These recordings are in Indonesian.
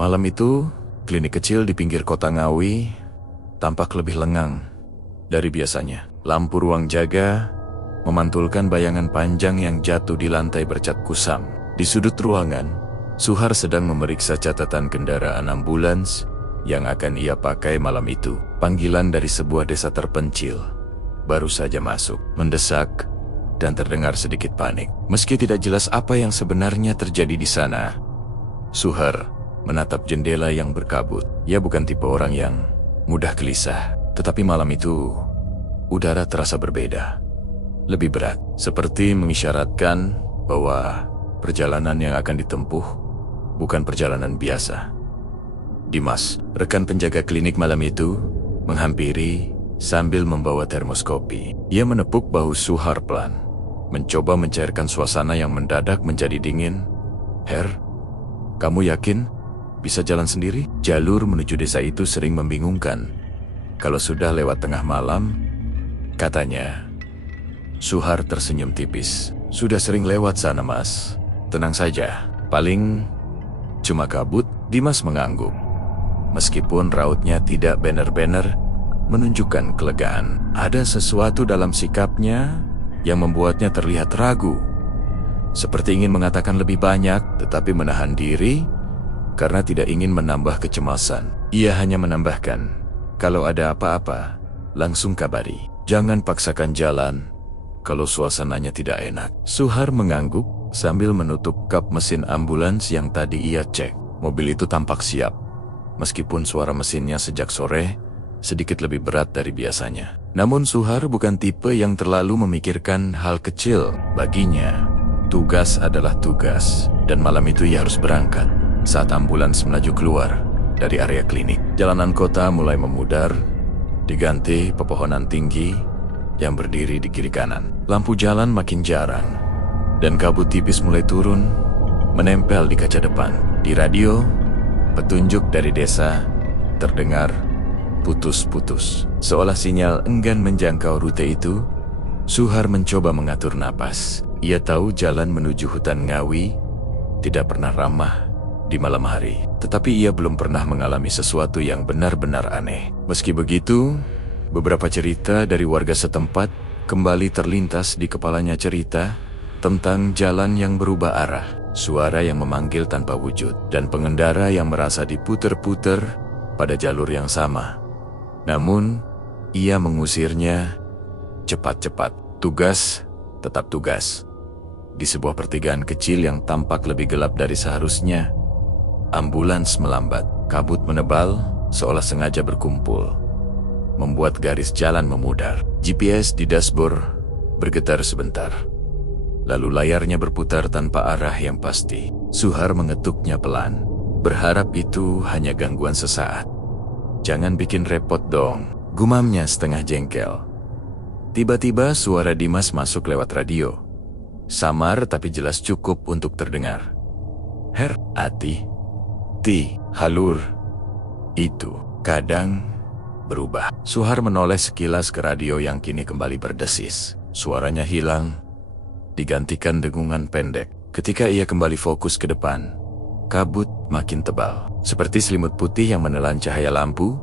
Malam itu, klinik kecil di pinggir kota Ngawi tampak lebih lengang dari biasanya. Lampu ruang jaga memantulkan bayangan panjang yang jatuh di lantai bercat kusam. Di sudut ruangan, Suhar sedang memeriksa catatan kendaraan ambulans yang akan ia pakai malam itu. Panggilan dari sebuah desa terpencil baru saja masuk, mendesak dan terdengar sedikit panik. Meski tidak jelas apa yang sebenarnya terjadi di sana, Suhar menatap jendela yang berkabut. Ia bukan tipe orang yang mudah gelisah, tetapi malam itu udara terasa berbeda, lebih berat, seperti mengisyaratkan bahwa perjalanan yang akan ditempuh bukan perjalanan biasa. Dimas, rekan penjaga klinik malam itu, menghampiri sambil membawa termoskopi. Ia menepuk bahu Suhar pelan, mencoba mencairkan suasana yang mendadak menjadi dingin. "Her, kamu yakin bisa jalan sendiri?" Jalur menuju desa itu sering membingungkan. Kalau sudah lewat tengah malam, katanya. Suhar tersenyum tipis. "Sudah sering lewat sana, Mas. Tenang saja, paling cuma kabut." Dimas mengangguk. Meskipun rautnya tidak benar-benar menunjukkan kelegaan, ada sesuatu dalam sikapnya yang membuatnya terlihat ragu. Seperti ingin mengatakan lebih banyak, tetapi menahan diri karena tidak ingin menambah kecemasan. Ia hanya menambahkan, "Kalau ada apa-apa, langsung kabari. Jangan paksakan jalan kalau suasananya tidak enak." Suhar mengangguk sambil menutup kap mesin ambulans yang tadi ia cek. Mobil itu tampak siap, meskipun suara mesinnya sejak sore sedikit lebih berat dari biasanya. Namun Suhar bukan tipe yang terlalu memikirkan hal kecil. Baginya, tugas adalah tugas, dan malam itu ia harus berangkat. Saat ambulans melaju keluar dari area klinik, jalanan kota mulai memudar, diganti pepohonan tinggi yang berdiri di kiri kanan. Lampu jalan makin jarang, dan kabut tipis mulai turun, menempel di kaca depan. Di radio, petunjuk dari desa terdengar putus-putus, seolah sinyal enggan menjangkau rute itu. Suhar mencoba mengatur napas. Ia tahu jalan menuju hutan Ngawi tidak pernah ramah di malam hari, tetapi ia belum pernah mengalami sesuatu yang benar-benar aneh. Meski begitu, beberapa cerita dari warga setempat kembali terlintas di kepalanya, cerita tentang jalan yang berubah arah, suara yang memanggil tanpa wujud, dan pengendara yang merasa diputer-puter pada jalur yang sama. Namun, ia mengusirnya cepat-cepat. Tugas tetap tugas. Di sebuah pertigaan kecil yang tampak lebih gelap dari seharusnya, ambulans melambat. Kabut menebal seolah sengaja berkumpul, membuat garis jalan memudar. GPS di dashboard bergetar sebentar, lalu layarnya berputar tanpa arah yang pasti. Suhar mengetuknya pelan, berharap itu hanya gangguan sesaat. "Jangan bikin repot dong," gumamnya setengah jengkel. Tiba-tiba suara Dimas masuk lewat radio. Samar tapi jelas cukup untuk terdengar. "Her, hati, halur. Itu kadang berubah." Suhar menoleh sekilas ke radio yang kini kembali berdesis. Suaranya hilang, digantikan dengungan pendek. Ketika ia kembali fokus ke depan, kabut makin tebal. Seperti selimut putih yang menelan cahaya lampu,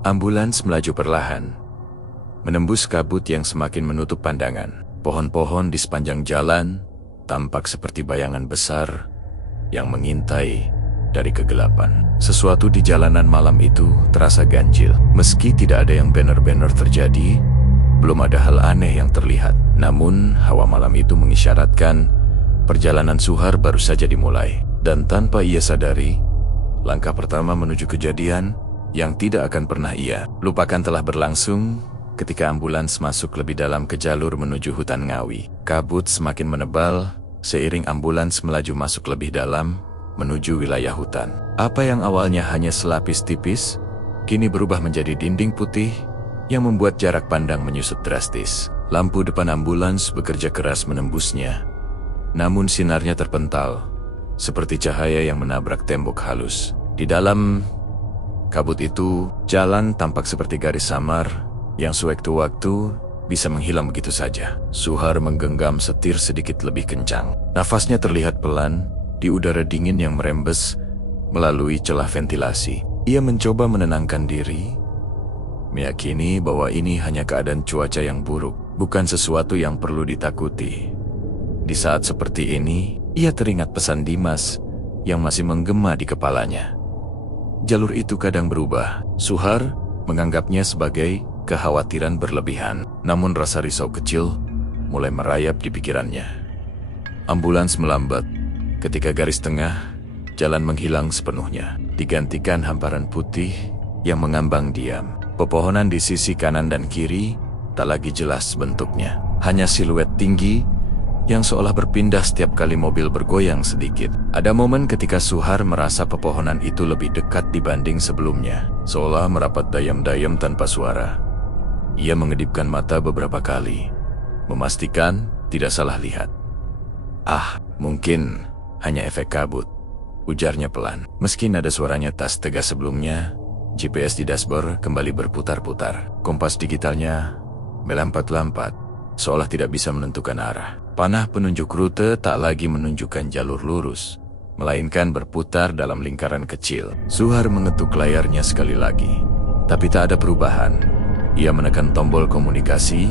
ambulans melaju perlahan, menembus kabut yang semakin menutup pandangan. Pohon-pohon di sepanjang jalan tampak seperti bayangan besar yang mengintai dari kegelapan. Sesuatu di jalanan malam itu terasa ganjil. Meski tidak ada yang benar-benar terjadi, belum ada hal aneh yang terlihat. Namun, hawa malam itu mengisyaratkan perjalanan Suhar baru saja dimulai. Dan tanpa ia sadari, langkah pertama menuju kejadian yang tidak akan pernah ia lupakan telah berlangsung ketika ambulans masuk lebih dalam ke jalur menuju hutan Ngawi. Kabut semakin menebal seiring ambulans melaju masuk lebih dalam menuju wilayah hutan. Apa yang awalnya hanya selapis tipis, kini berubah menjadi dinding putih yang membuat jarak pandang menyusut drastis. Lampu depan ambulans bekerja keras menembusnya, namun sinarnya terpental, seperti cahaya yang menabrak tembok halus. Di dalam kabut itu, jalan tampak seperti garis samar yang sewaktu-waktu bisa menghilang begitu saja. Suhar menggenggam setir sedikit lebih kencang. Nafasnya terlihat pelan di udara dingin yang merembes melalui celah ventilasi. Ia mencoba menenangkan diri, meyakini bahwa ini hanya keadaan cuaca yang buruk, bukan sesuatu yang perlu ditakuti. Di saat seperti ini, ia teringat pesan Dimas yang masih menggema di kepalanya. Jalur itu kadang berubah. Suhar menganggapnya sebagai kekhawatiran berlebihan, namun rasa risau kecil mulai merayap di pikirannya. Ambulans melambat ketika garis tengah jalan menghilang sepenuhnya, digantikan hamparan putih yang mengambang diam. Pepohonan di sisi kanan dan kiri tak lagi jelas bentuknya, hanya siluet tinggi yang seolah berpindah setiap kali mobil bergoyang sedikit. Ada momen ketika Suhar merasa pepohonan itu lebih dekat dibanding sebelumnya, seolah merapat dayam-dayam tanpa suara. Ia mengedipkan mata beberapa kali, memastikan tidak salah lihat. Mungkin hanya efek kabut, ujarnya pelan. Meski nada suaranya tak tegas sebelumnya, GPS di dashboard kembali berputar-putar. Kompas digitalnya melambat-lambat, seolah tidak bisa menentukan arah. Panah penunjuk rute tak lagi menunjukkan jalur lurus, melainkan berputar dalam lingkaran kecil. Suhar mengetuk layarnya sekali lagi, tapi tak ada perubahan. Ia menekan tombol komunikasi,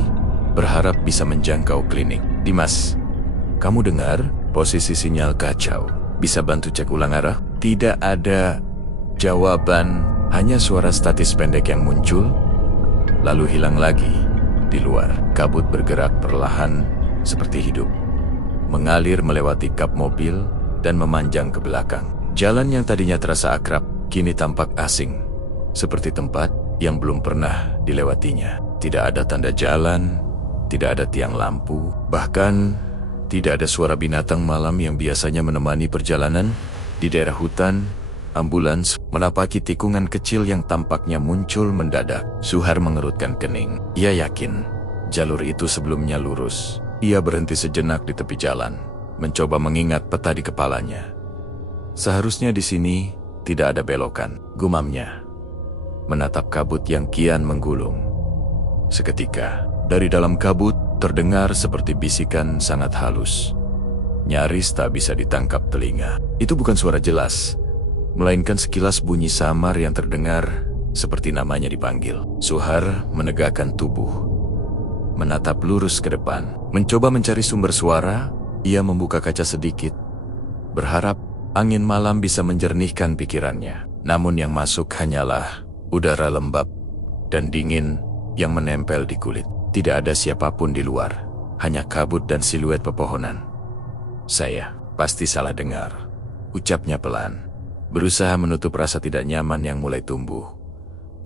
berharap bisa menjangkau klinik. Dimas, kamu dengar? Posisi sinyal kacau. Bisa bantu cek ulang arah? Tidak ada jawaban, hanya suara statis pendek yang muncul, lalu hilang lagi. Di luar, kabut bergerak perlahan seperti hidup, mengalir melewati kap mobil dan memanjang ke belakang. Jalan yang tadinya terasa akrab, kini tampak asing, seperti tempat yang belum pernah dilewatinya. Tidak ada tanda jalan, tidak ada tiang lampu, bahkan tidak ada suara binatang malam yang biasanya menemani perjalanan. Di daerah hutan, ambulans menapaki tikungan kecil yang tampaknya muncul mendadak. Suhar mengerutkan kening. Ia yakin jalur itu sebelumnya lurus. Ia berhenti sejenak di tepi jalan, mencoba mengingat peta di kepalanya. Seharusnya di sini tidak ada belokan, gumamnya, menatap kabut yang kian menggulung. Seketika, dari dalam kabut terdengar seperti bisikan sangat halus, nyaris tak bisa ditangkap telinga. Itu bukan suara jelas, melainkan sekilas bunyi samar yang terdengar seperti namanya dipanggil. Suhar menegakkan tubuh, menatap lurus ke depan, mencoba mencari sumber suara. Ia membuka kaca sedikit, berharap angin malam bisa menjernihkan pikirannya. Namun yang masuk hanyalah udara lembab dan dingin yang menempel di kulit. Tidak ada siapapun di luar, hanya kabut dan siluet pepohonan. Saya pasti salah dengar, ucapnya pelan, berusaha menutup rasa tidak nyaman yang mulai tumbuh.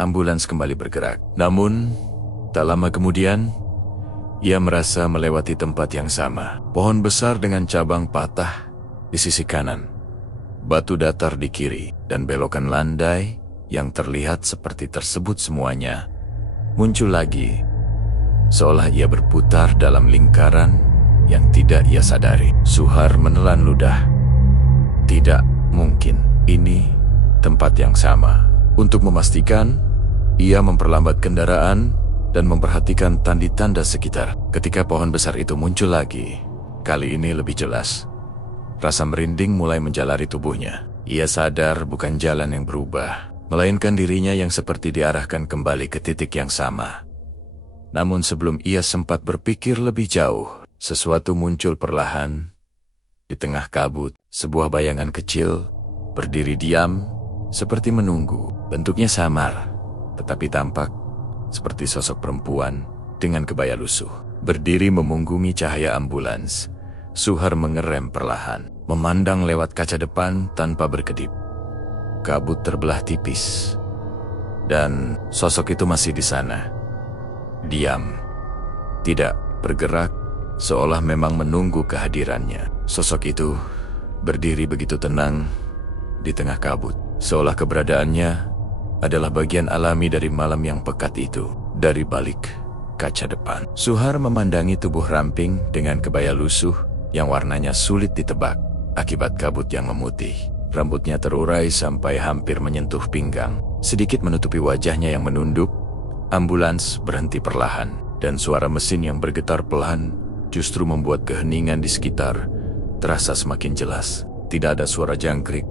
Ambulans kembali bergerak, namun tak lama kemudian ia merasa melewati tempat yang sama. Pohon besar dengan cabang patah di sisi kanan, batu datar di kiri, dan belokan landai yang terlihat seperti tersebut semuanya muncul lagi, seolah ia berputar dalam lingkaran yang tidak ia sadari. Suhar menelan ludah. Tidak mungkin ini tempat yang sama. Untuk memastikan, ia memperlambat kendaraan dan memperhatikan tanda-tanda sekitar. Ketika pohon besar itu muncul lagi, kali ini lebih jelas. Rasa merinding mulai menjalari tubuhnya. Ia sadar bukan jalan yang berubah, melainkan dirinya yang seperti diarahkan kembali ke titik yang sama. Namun sebelum ia sempat berpikir lebih jauh, sesuatu muncul perlahan. Di tengah kabut, sebuah bayangan kecil berdiri diam, seperti menunggu. Bentuknya samar, tetapi tampak seperti sosok perempuan dengan kebaya lusuh, berdiri memunggungi cahaya ambulans. Suhar mengerem perlahan, memandang lewat kaca depan tanpa berkedip. Kabut terbelah tipis, dan sosok itu masih di sana. Diam, tidak bergerak, seolah memang menunggu kehadirannya. Sosok itu berdiri begitu tenang di tengah kabut, seolah keberadaannya adalah bagian alami dari malam yang pekat itu. Dari balik kaca depan, Suhar memandangi tubuh ramping dengan kebaya lusuh yang warnanya sulit ditebak akibat kabut yang memutih. Rambutnya terurai sampai hampir menyentuh pinggang, sedikit menutupi wajahnya yang menunduk. Ambulans berhenti perlahan, dan suara mesin yang bergetar pelan justru membuat keheningan di sekitar terasa semakin jelas. Tidak ada suara jangkrik,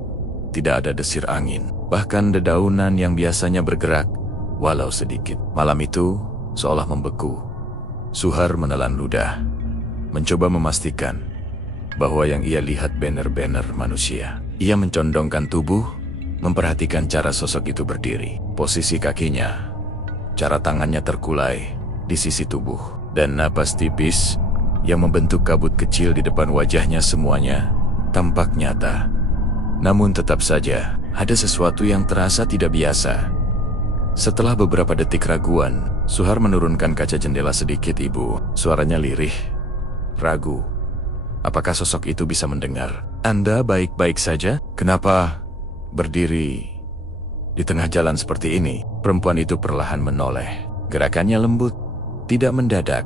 Tidak ada desir angin, bahkan dedaunan yang biasanya bergerak, walau sedikit. Malam itu seolah membeku. Suhar menelan ludah, mencoba memastikan bahwa yang ia lihat benar-benar manusia. Ia mencondongkan tubuh, memperhatikan cara sosok itu berdiri. Posisi kakinya, cara tangannya terkulai di sisi tubuh, dan napas tipis yang membentuk kabut kecil di depan wajahnya, semuanya tampak nyata. Namun tetap saja, ada sesuatu yang terasa tidak biasa. Setelah beberapa detik raguan, Suhar menurunkan kaca jendela sedikit. Ibu, suaranya lirih, ragu. Apakah sosok itu bisa mendengar? Anda baik-baik saja? Kenapa berdiri di tengah jalan seperti ini? Perempuan itu perlahan menoleh. Gerakannya lembut, tidak mendadak,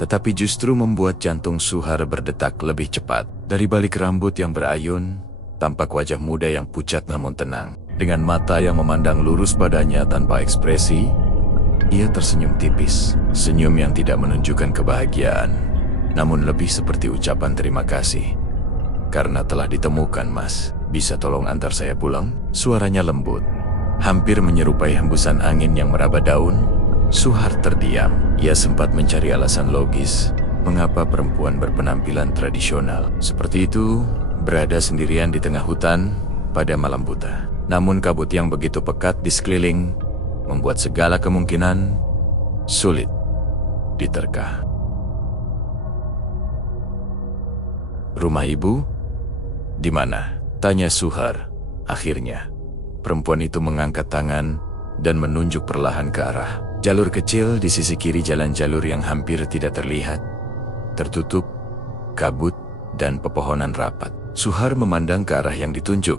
tetapi justru membuat jantung Suhar berdetak lebih cepat. Dari balik rambut yang berayun, tampak wajah muda yang pucat namun tenang. Dengan mata yang memandang lurus padanya tanpa ekspresi, ia tersenyum tipis. Senyum yang tidak menunjukkan kebahagiaan, namun lebih seperti ucapan terima kasih. Karena telah ditemukan, Mas. Bisa tolong antar saya pulang? Suaranya lembut, hampir menyerupai hembusan angin yang meraba daun. Suhar terdiam. Ia sempat mencari alasan logis mengapa perempuan berpenampilan tradisional seperti itu berada sendirian di tengah hutan pada malam buta. Namun kabut yang begitu pekat di sekeliling membuat segala kemungkinan sulit diterka. Rumah ibu? Di mana? Tanya Suhar. Akhirnya, perempuan itu mengangkat tangan dan menunjuk perlahan ke arah jalur kecil di sisi kiri jalan. Jalur yang hampir tidak terlihat, tertutup kabut dan pepohonan rapat. Suhar memandang ke arah yang ditunjuk,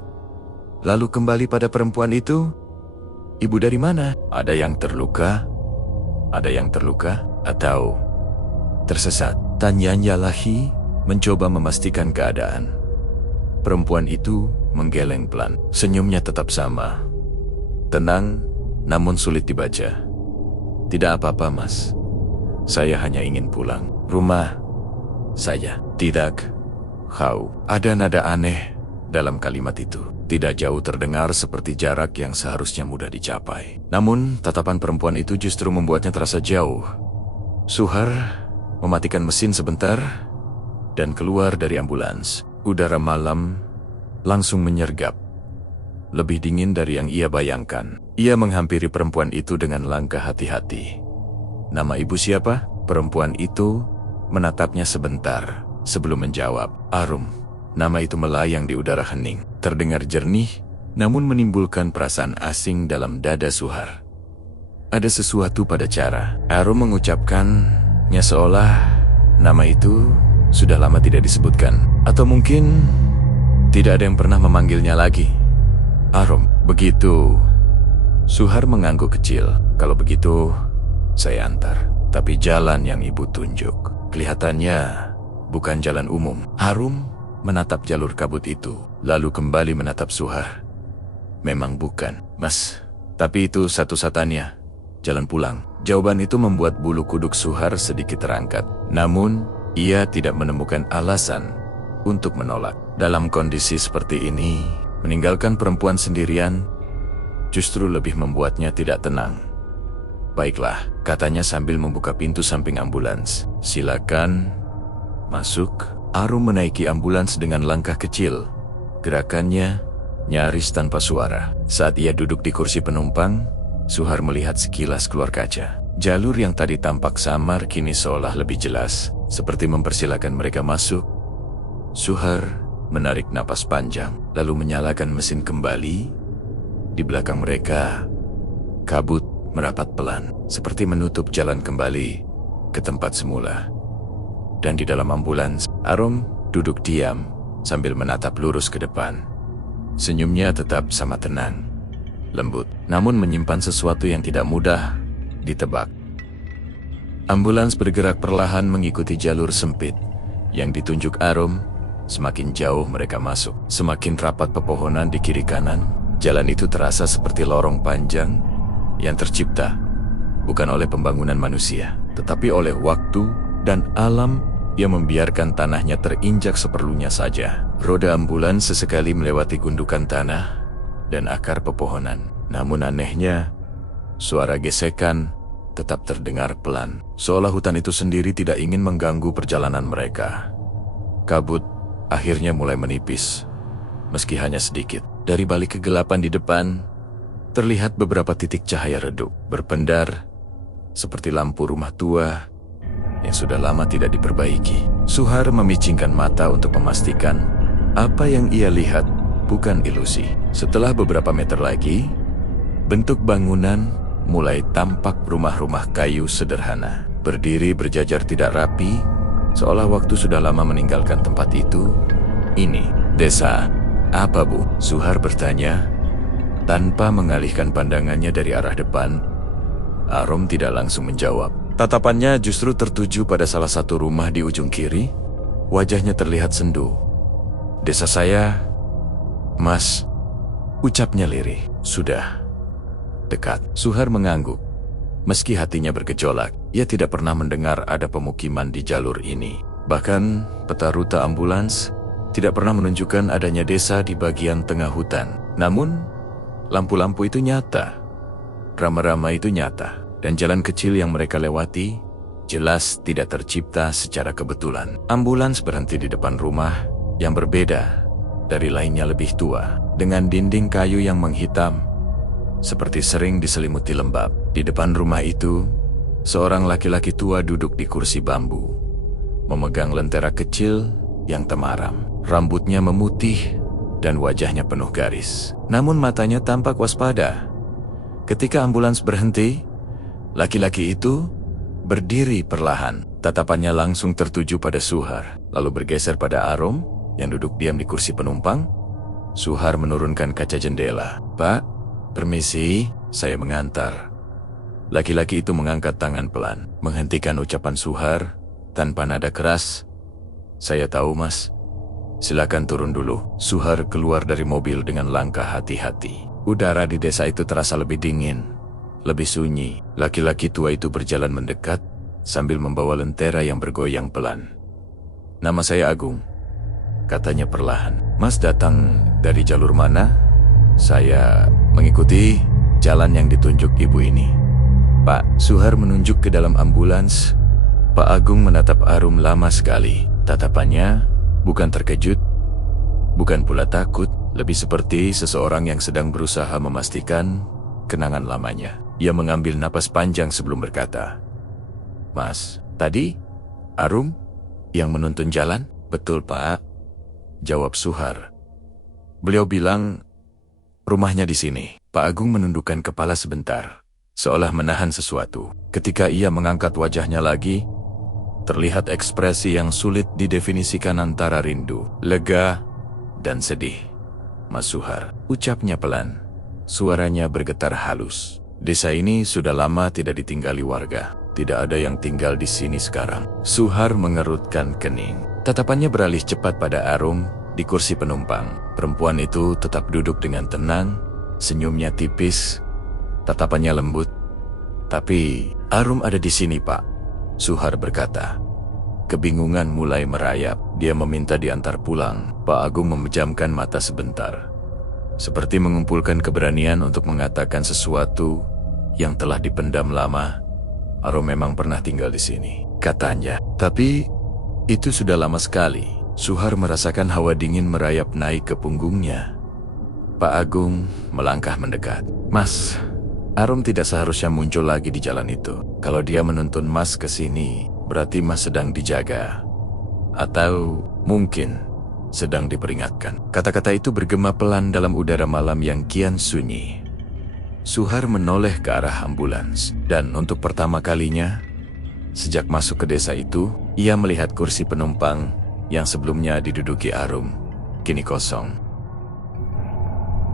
lalu kembali pada perempuan itu. Ibu dari mana? Ada yang terluka? Ada yang terluka? Atau tersesat? Tanyanya Lahi mencoba memastikan keadaan. Perempuan itu menggeleng pelan. Senyumnya tetap sama, tenang namun sulit dibaca. Tidak apa-apa, Mas. Saya hanya ingin pulang. Rumah saya. Tidak. Kau. Ada nada aneh dalam kalimat itu. Tidak jauh terdengar seperti jarak yang seharusnya mudah dicapai. Namun tatapan perempuan itu justru membuatnya terasa jauh. Suhar mematikan mesin sebentar dan keluar dari ambulans. Udara malam langsung menyergap, lebih dingin dari yang ia bayangkan. Ia menghampiri perempuan itu dengan langkah hati-hati. Nama ibu siapa? Perempuan itu menatapnya sebentar sebelum menjawab. Arum. Nama itu melayang di udara hening, terdengar jernih, namun menimbulkan perasaan asing dalam dada Suhar. Ada sesuatu pada cara Arum mengucapkannya, seolah nama itu sudah lama tidak disebutkan. Atau mungkin tidak ada yang pernah memanggilnya lagi. Arum. Begitu. Suhar mengangguk kecil. Kalau begitu, saya antar. Tapi jalan yang ibu tunjuk kelihatannya bukan jalan umum. Arum menatap jalur kabut itu, lalu kembali menatap Suhar. Memang bukan, Mas. Tapi itu satu-satunya jalan pulang. Jawaban itu membuat bulu kuduk Suhar sedikit terangkat. Namun, ia tidak menemukan alasan untuk menolak. Dalam kondisi seperti ini, meninggalkan perempuan sendirian justru lebih membuatnya tidak tenang. Baiklah, katanya sambil membuka pintu samping ambulans. Silakan masuk. Arum menaiki ambulans dengan langkah kecil. Gerakannya nyaris tanpa suara. Saat ia duduk di kursi penumpang, Suhar melihat sekilas keluar kaca. Jalur yang tadi tampak samar kini seolah lebih jelas, seperti mempersilahkan mereka masuk. Suhar menarik napas panjang, lalu menyalakan mesin kembali. Di belakang mereka, kabut merapat pelan, seperti menutup jalan kembali ke tempat semula. Dan di dalam ambulans, Arum duduk diam sambil menatap lurus ke depan. Senyumnya tetap sama tenang, lembut, namun menyimpan sesuatu yang tidak mudah ditebak. Ambulans bergerak perlahan mengikuti jalur sempit yang ditunjuk Arum. Semakin jauh mereka masuk, semakin rapat pepohonan di kiri kanan. Jalan itu terasa seperti lorong panjang yang tercipta bukan oleh pembangunan manusia, tetapi oleh waktu dan alam Ia membiarkan tanahnya terinjak seperlunya saja. Roda ambulans sesekali melewati gundukan tanah dan akar pepohonan. Namun anehnya, suara gesekan tetap terdengar pelan. Seolah hutan itu sendiri tidak ingin mengganggu perjalanan mereka. Kabut akhirnya mulai menipis, meski hanya sedikit. Dari balik kegelapan di depan, terlihat beberapa titik cahaya redup, berpendar seperti lampu rumah tua yang sudah lama tidak diperbaiki. Suhar memicingkan mata untuk memastikan apa yang ia lihat bukan ilusi. Setelah beberapa meter lagi, bentuk bangunan mulai tampak. Rumah-rumah kayu sederhana, berdiri berjajar tidak rapi, seolah waktu sudah lama meninggalkan tempat itu. Ini desa apa, Bu? Suhar bertanya tanpa mengalihkan pandangannya dari arah depan. Arum tidak langsung menjawab. Tatapannya justru tertuju pada salah satu rumah di ujung kiri. Wajahnya terlihat sendu. Desa saya, Mas, ucapnya lirih. Sudah dekat. Suhar mengangguk. Meski hatinya bergejolak, ia tidak pernah mendengar ada pemukiman di jalur ini. Bahkan peta rute ambulans tidak pernah menunjukkan adanya desa di bagian tengah hutan. Namun, lampu-lampu itu nyata. Rama-rama itu nyata. Dan jalan kecil yang mereka lewati jelas tidak tercipta secara kebetulan. Ambulans berhenti di depan rumah yang berbeda dari lainnya, lebih tua, dengan dinding kayu yang menghitam seperti sering diselimuti lembab. Di depan rumah itu, seorang laki-laki tua duduk di kursi bambu, memegang lentera kecil yang temaram. Rambutnya memutih dan wajahnya penuh garis. Namun matanya tampak waspada. Ketika ambulans berhenti, laki-laki itu berdiri perlahan. Tatapannya langsung tertuju pada Suhar, lalu bergeser pada Arum yang duduk diam di kursi penumpang. Suhar menurunkan kaca jendela. "Pak, permisi, saya mengantar." Laki-laki itu mengangkat tangan pelan, menghentikan ucapan Suhar tanpa nada keras. "Saya tahu, Mas. Silakan turun dulu." Suhar keluar dari mobil dengan langkah hati-hati. Udara di desa itu terasa lebih dingin, lebih sunyi. Laki-laki tua itu berjalan mendekat sambil membawa lentera yang bergoyang pelan. "Nama saya Agung," katanya perlahan. "Mas datang dari jalur mana?" "Saya mengikuti jalan yang ditunjuk ibu ini, Pak." Suhar menunjuk ke dalam ambulans. Pak Agung menatap Arum lama sekali. Tatapannya bukan terkejut, bukan pula takut, lebih seperti seseorang yang sedang berusaha memastikan kenangan lamanya. Ia mengambil napas panjang sebelum berkata, "Mas, tadi Arum yang menuntun jalan?" "Betul, Pak," jawab Suhar. "Beliau bilang rumahnya di sini." Pak Agung menundukkan kepala sebentar, seolah menahan sesuatu. Ketika ia mengangkat wajahnya lagi, terlihat ekspresi yang sulit didefinisikan antara rindu, lega, dan sedih. "Mas Suhar," ucapnya pelan. Suaranya bergetar halus. "Desa ini sudah lama tidak ditinggali warga. Tidak ada yang tinggal di sini sekarang." Suhar mengerutkan kening. Tatapannya beralih cepat pada Arum di kursi penumpang. Perempuan itu tetap duduk dengan tenang, senyumnya tipis, tatapannya lembut. "Tapi Arum ada di sini, Pak," Suhar berkata. Kebingungan mulai merayap. Dia meminta diantar pulang. Pak Agung memejamkan mata sebentar, seperti mengumpulkan keberanian untuk mengatakan sesuatu yang telah dipendam lama. "Arum memang pernah tinggal di sini," katanya. "Tapi itu sudah lama sekali." Suhar merasakan hawa dingin merayap naik ke punggungnya. Pak Agung melangkah mendekat. "Mas, Arum tidak seharusnya muncul lagi di jalan itu. Kalau dia menuntun Mas ke sini, berarti Mas sedang dijaga. Atau mungkin sedang diperingatkan." Kata-kata itu bergema pelan dalam udara malam yang kian sunyi. Suhar menoleh ke arah ambulans, dan untuk pertama kalinya sejak masuk ke desa itu, ia melihat kursi penumpang yang sebelumnya diduduki Arum kini kosong.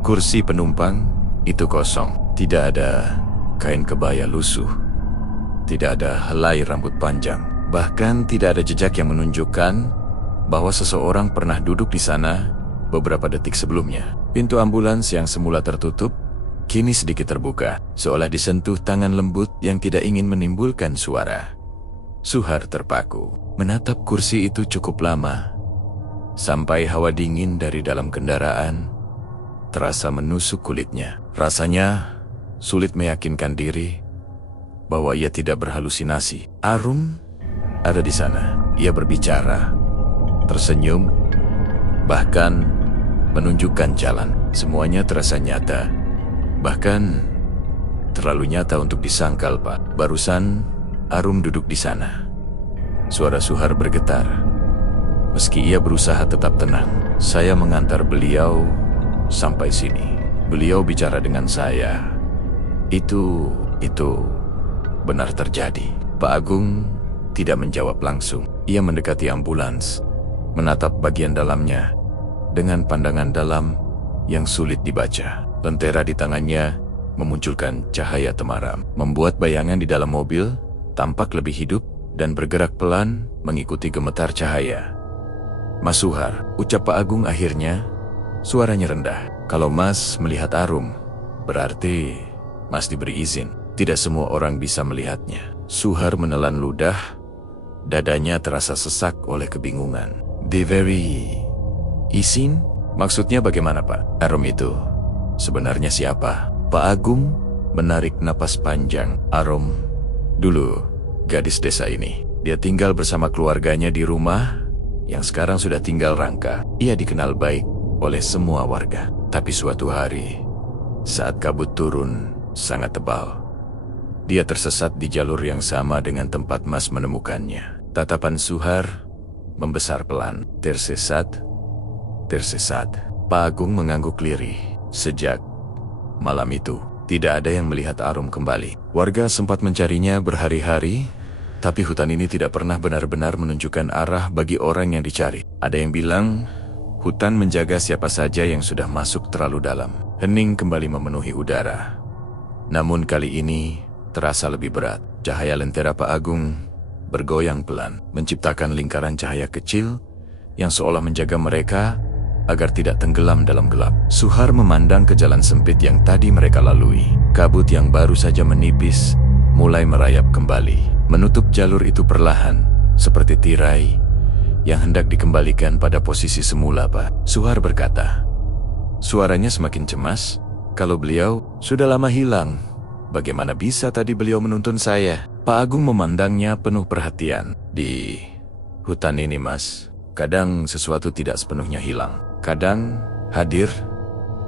Kursi penumpang itu kosong. Tidak ada kain kebaya lusuh, tidak ada helai rambut panjang, bahkan tidak ada jejak yang menunjukkan bahwa seseorang pernah duduk di sana beberapa detik sebelumnya. Pintu ambulans yang semula tertutup kini sedikit terbuka, seolah disentuh tangan lembut yang tidak ingin menimbulkan suara. Suhar terpaku, menatap kursi itu cukup lama, sampai hawa dingin dari dalam kendaraan terasa menusuk kulitnya. Rasanya sulit meyakinkan diri bahwa ia tidak berhalusinasi. Arum ada di sana. Ia berbicara, tersenyum, bahkan menunjukkan jalan. Semuanya terasa nyata, bahkan terlalu nyata untuk disangkal, Pak. Barusan Arum duduk di sana. Suara Suhar bergetar. Meski ia berusaha tetap tenang, saya mengantar beliau sampai sini. Beliau bicara dengan saya. Itu benar terjadi. Pak Agung tidak menjawab langsung. Ia mendekati ambulans, menatap bagian dalamnya dengan pandangan dalam yang sulit dibaca. Lentera di tangannya memunculkan cahaya temaram, membuat bayangan di dalam mobil tampak lebih hidup dan bergerak pelan mengikuti gemetar cahaya. "Mas Suhar," ucap Pak Agung akhirnya, suaranya rendah. "Kalau Mas melihat Arum, berarti Mas diberi izin. Tidak semua orang bisa melihatnya." Suhar menelan ludah, dadanya terasa sesak oleh kebingungan. "Diberi izin? Maksudnya bagaimana, Pak? Arum itu sebenarnya siapa?" Pak Agung menarik napas panjang. "Arum dulu gadis desa ini. Dia tinggal bersama keluarganya di rumah yang sekarang sudah tinggal rangka. Ia dikenal baik oleh semua warga. Tapi suatu hari, saat kabut turun sangat tebal, dia tersesat di jalur yang sama dengan tempat Mas menemukannya." Tatapan Suhar membesar pelan. Tersesat. Pak Agung mengangguk lirih. Sejak malam itu, tidak ada yang melihat Arum kembali. Warga sempat mencarinya berhari-hari, tapi hutan ini tidak pernah benar-benar menunjukkan arah bagi orang yang dicari. Ada yang bilang, hutan menjaga siapa saja yang sudah masuk terlalu dalam. Hening kembali memenuhi udara. Namun kali ini terasa lebih berat. Cahaya lentera Pak Agung bergoyang pelan, menciptakan lingkaran cahaya kecil yang seolah menjaga mereka agar tidak tenggelam dalam gelap. Suhar memandang ke jalan sempit yang tadi mereka lalui. Kabut yang baru saja menipis mulai merayap kembali, menutup jalur itu perlahan, seperti tirai yang hendak dikembalikan pada posisi semula, Pak. Suhar berkata. Suaranya semakin cemas. "Kalau beliau sudah lama hilang, bagaimana bisa tadi beliau menuntun saya?" Pak Agung memandangnya penuh perhatian. "Di hutan ini, Mas, kadang sesuatu tidak sepenuhnya hilang. Kadang hadir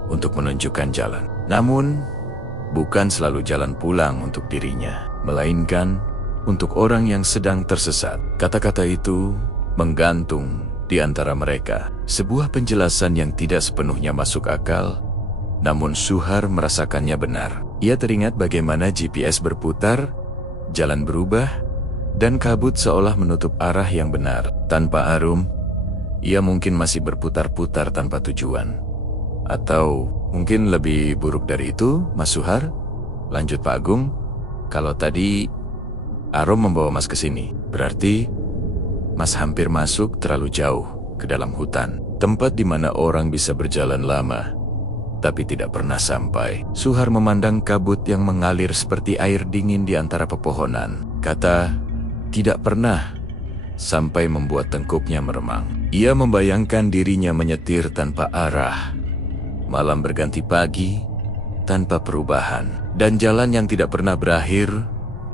untuk menunjukkan jalan. Namun, bukan selalu jalan pulang untuk dirinya, melainkan untuk orang yang sedang tersesat." Kata-kata itu menggantung di antara mereka. Sebuah penjelasan yang tidak sepenuhnya masuk akal, namun Suhar merasakannya benar. Ia teringat bagaimana GPS berputar, jalan berubah, dan kabut seolah menutup arah yang benar. Tanpa Arum, ia mungkin masih berputar-putar tanpa tujuan. Atau mungkin lebih buruk dari itu, Mas Suhar? Lanjut Pak Agung. "Kalau tadi Arum membawa Mas ke sini, berarti Mas hampir masuk terlalu jauh ke dalam hutan. Tempat di mana orang bisa berjalan lama, tapi tidak pernah sampai." Suhar memandang kabut yang mengalir seperti air dingin di antara pepohonan. Kata "tidak pernah" sampai membuat tengkuknya meremang. Ia membayangkan dirinya menyetir tanpa arah. Malam berganti pagi tanpa perubahan, dan jalan yang tidak pernah berakhir.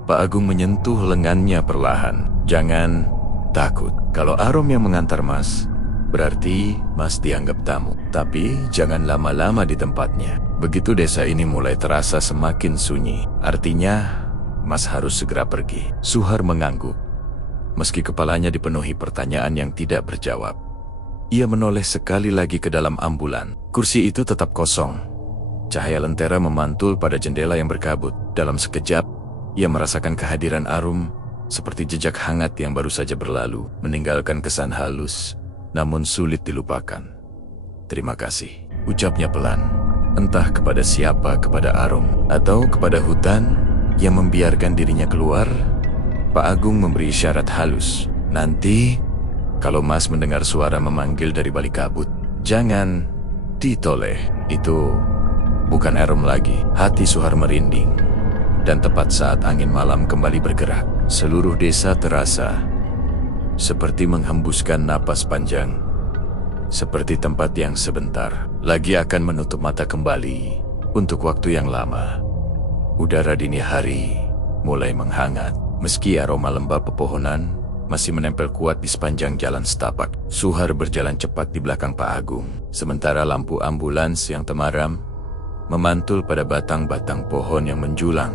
Pak Agung menyentuh lengannya perlahan. "Jangan takut. Kalau Arum yang mengantar Mas, berarti Mas dianggap tamu. Tapi jangan lama-lama di tempatnya." Begitu desa ini mulai terasa semakin sunyi. Artinya, Mas harus segera pergi. Suhar mengangguk. Meski kepalanya dipenuhi pertanyaan yang tidak berjawab. Ia menoleh sekali lagi ke dalam ambulan. Kursi itu tetap kosong. Cahaya lentera memantul pada jendela yang berkabut. Dalam sekejap, ia merasakan kehadiran Arum seperti jejak hangat yang baru saja berlalu, meninggalkan kesan halus, namun sulit dilupakan. "Terima kasih," ucapnya pelan. Entah kepada siapa, kepada Arum, atau kepada hutan yang membiarkan dirinya keluar. Pak Agung memberi isyarat halus. "Nanti, kalau Mas mendengar suara memanggil dari balik kabut, jangan ditoleh. Itu bukan Arum lagi." Hati Suhar merinding. Dan tepat saat angin malam kembali bergerak, Seluruh desa terasa seperti menghembuskan napas panjang, seperti tempat yang sebentar lagi akan menutup mata kembali untuk waktu yang lama. Udara dini hari mulai menghangat, meski aroma lembab pepohonan masih menempel kuat di sepanjang jalan setapak. Suhar berjalan cepat di belakang Pak Agung, sementara lampu ambulans yang temaram memantul pada batang-batang pohon yang menjulang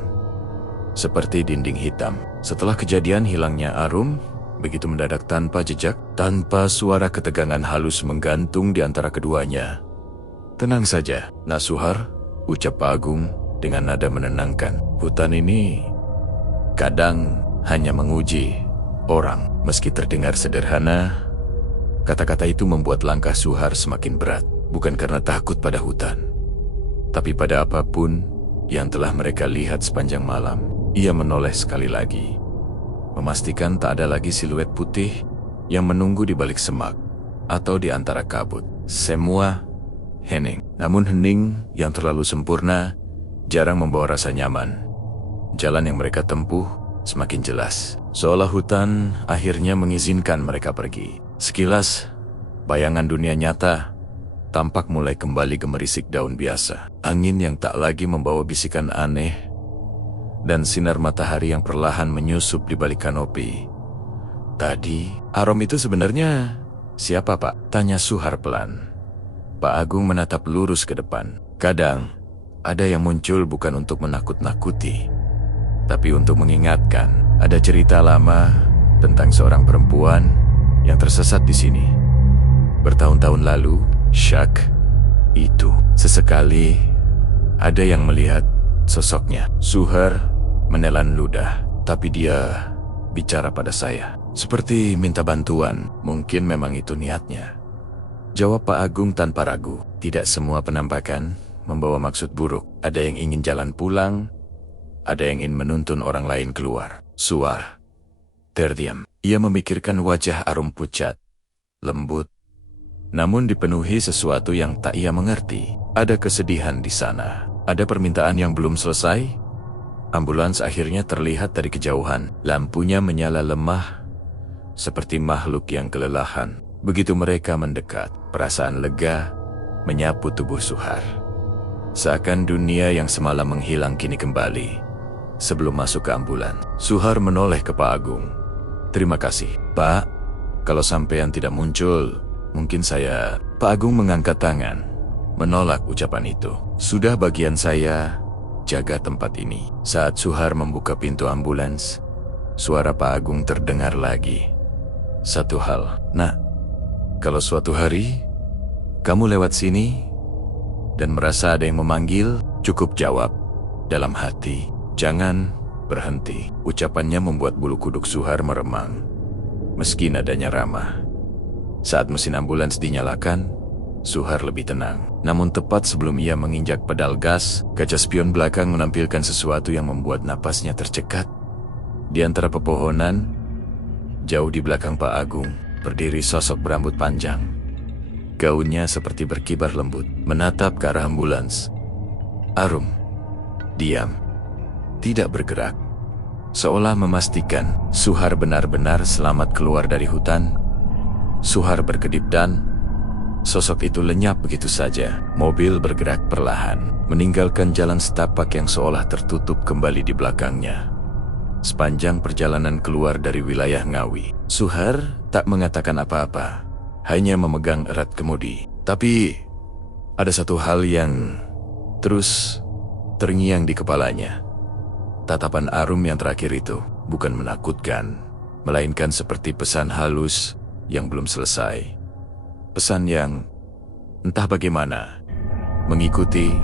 seperti dinding hitam. Setelah kejadian hilangnya Arum begitu mendadak tanpa jejak, tanpa suara, ketegangan halus menggantung di antara keduanya. "Tenang saja, Nak Suhar," ucap Pak Agung dengan nada menenangkan. "Hutan ini kadang hanya menguji orang." Meski terdengar sederhana, kata-kata itu membuat langkah Suhar semakin berat, bukan karena takut pada hutan, tapi pada apapun yang telah mereka lihat sepanjang malam. Ia menoleh sekali lagi, memastikan tak ada lagi siluet putih yang menunggu di balik semak atau di antara kabut. Semua hening, namun hening yang terlalu sempurna jarang membawa rasa nyaman. Jalan yang mereka tempuh semakin jelas, seolah hutan akhirnya mengizinkan mereka pergi. Sekilas, bayangan dunia nyata tampak mulai kembali gemerisik daun biasa, angin yang tak lagi membawa bisikan aneh, dan sinar matahari yang perlahan menyusup di balik kanopi. "Tadi, Arum itu sebenarnya siapa, Pak?" tanya Suhar pelan. Pak Agung menatap lurus ke depan. "Kadang, ada yang muncul bukan untuk menakut-nakuti, tapi untuk mengingatkan. Ada cerita lama tentang seorang perempuan yang tersesat di sini. Bertahun-tahun lalu, Syak itu. Sesekali, ada yang melihat sosoknya." Suhar menelan ludah, tapi dia bicara pada saya seperti minta bantuan. "Mungkin memang itu niatnya," jawab Pak Agung tanpa ragu. "Tidak semua penampakan membawa maksud buruk. Ada yang ingin jalan pulang, ada yang ingin menuntun orang lain keluar." Suhar terdiam. Ia memikirkan wajah Arum pucat, lembut, namun dipenuhi sesuatu yang tak ia mengerti. Ada kesedihan di sana, ada permintaan yang belum selesai. Ambulans akhirnya terlihat dari kejauhan. Lampunya menyala lemah, seperti makhluk yang kelelahan. Begitu mereka mendekat, perasaan lega menyapu tubuh Suhar. Seakan dunia yang semalam menghilang kini kembali. Sebelum masuk ke ambulans, Suhar menoleh ke Pak Agung. "Terima kasih, Pak. Kalau sampean tidak muncul, mungkin saya..." Pak Agung mengangkat tangan, menolak ucapan itu. "Sudah bagian saya jaga tempat ini." Saat Suhar membuka pintu ambulans, suara Pak Agung terdengar lagi. "Satu hal, Nak. Kalau suatu hari kamu lewat sini dan merasa ada yang memanggil, cukup jawab dalam hati, jangan berhenti." Ucapannya membuat bulu kuduk Suhar meremang, meski nadanya ramah. Saat mesin ambulans dinyalakan, Suhar lebih tenang. Namun tepat sebelum ia menginjak pedal gas, kaca spion belakang menampilkan sesuatu yang membuat napasnya tercekat. Di antara pepohonan, jauh di belakang Pak Agung, berdiri sosok berambut panjang. Gaunnya seperti berkibar lembut, menatap ke arah ambulans. Arum diam, tidak bergerak, seolah memastikan Suhar benar-benar selamat keluar dari hutan. Suhar berkedip dan sosok itu lenyap begitu saja. Mobil bergerak perlahan, meninggalkan jalan setapak yang seolah tertutup kembali di belakangnya. Sepanjang perjalanan keluar dari wilayah Ngawi, Suhar tak mengatakan apa-apa, hanya memegang erat kemudi. Tapi ada satu hal yang terus terngiang di kepalanya. Tatapan Arum yang terakhir itu bukan menakutkan, melainkan seperti pesan halus yang belum selesai. Pesan yang entah bagaimana mengikuti